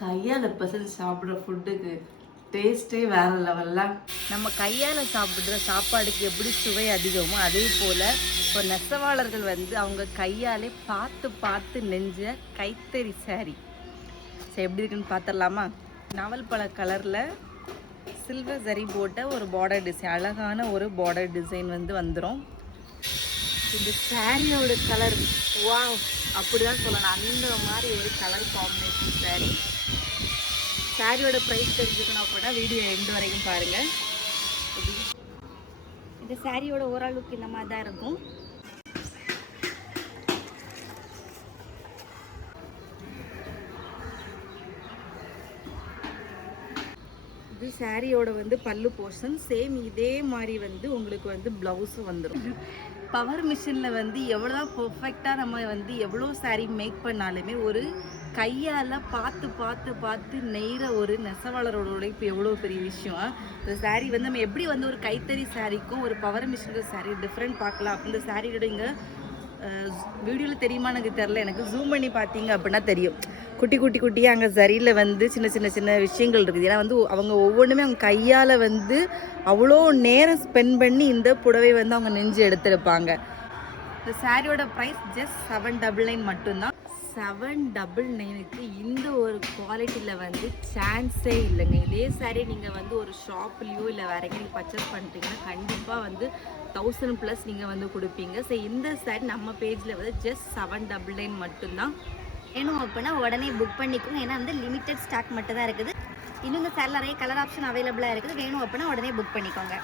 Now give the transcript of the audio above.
கையால் பசங்க சாப்பிட்ற ஃபுட்டுக்கு டேஸ்ட்டே வேற லெவல்ல. நம்ம கையால் சாப்பிட்ற சாப்பாடுக்கு எப்படி சுவை அதிகமோ அதே போல் இப்போ நெசவாளர்கள் வந்து அவங்க கையாலே பார்த்து பார்த்து நெஞ்ச கைத்தறி சாரி. சரி, எப்படி இருக்குன்னு பார்த்துடலாமா? நாவல் பழ கலரில் சில்வர் ஜரி போட்ட ஒரு பார்டர் டிசைன், அழகான ஒரு பார்டர் டிசைன் வந்து வந்துடும். இந்த சாரியோட கலர் வாவ், அப்படி தான் சொல்லணும். அந்த மாதிரி ஒரு கலர் காம்பினேஷன் சாரி. சாரியோட ப்ரைஸ் தெரிஞ்சுக்கணும் அப்படின்னா வீடியோ எண்டு வரைக்கும் பாருங்கள். இந்த சாரியோட ஓரளவுக்கு இந்த மாதிரி தான் இருக்கும். இது சாரியோட வந்து பல்லு போர்ஷன். சேம் இதே மாதிரி வந்து உங்களுக்கு வந்து ப்ளவுஸும் வந்துடும். பவர் மிஷினில் வந்து எவ்வளோ பர்ஃபெக்டாக நம்ம வந்து எவ்வளோ சாரீ மேக் பண்ணாலுமே ஒரு கையால் பார்த்து பார்த்து பார்த்து நெய்கிற ஒரு நெசவாளரோட உழைப்பு எவ்வளோ பெரிய விஷயம். இந்த சாரீ வந்து நம்ம எப்படி வந்து ஒரு கைத்தறி சாரீக்கும் ஒரு பவர் மிஷினுக்கு சாரீ டிஃப்ரெண்ட் பார்க்கலாம். இந்த சாரியோட இங்கே வீடியோவில் தெரியுமா எனக்கு தெரில, எனக்கு ஜூம் பண்ணி பார்த்தீங்க அப்படின்னா தெரியும். குட்டி குட்டி குட்டியாக அங்கே சரியில் வந்து சின்ன சின்ன சின்ன விஷயங்கள் இருக்குது. ஏன்னா வந்து அவங்க ஒவ்வொன்றுமே அவங்க கையால் வந்து அவ்வளோ நேரம் ஸ்பெண்ட் பண்ணி இந்த புடவை வந்து அவங்க நெஞ்சு எடுத்திருப்பாங்க. இந்த சாரியோட ப்ரைஸ் ஜஸ்ட் 799 மட்டும்தான். 799க்கு இந்த ஒரு குவாலிட்டியில் வந்து சான்ஸே இல்லைங்க. இதே சாரீ நீங்கள் வந்து ஒரு ஷாப்லேயோ இல்லை வேற எங்கே நீங்கள் பர்ச்சேஸ் பண்ணுறீங்கன்னா கண்டிப்பாக வந்து 1000+ நீங்கள் வந்து கொடுப்பீங்க. ஸோ இந்த சாரீ நம்ம பேஜில் வந்து ஜஸ்ட் 799 மட்டும்தான். வேணும் அப்படின்னா உடனே புக் பண்ணிக்கோங்க. ஏன்னா வந்து லிமிட்டட் ஸ்டாக் மட்டும் தான் இருக்குது. இன்னும் இந்த சாரியில் நிறைய கலர் ஆப்ஷன் அவைலபிளாக இருக்குது. வேணும் அப்படின்னா உடனே புக் பண்ணிக்கோங்க.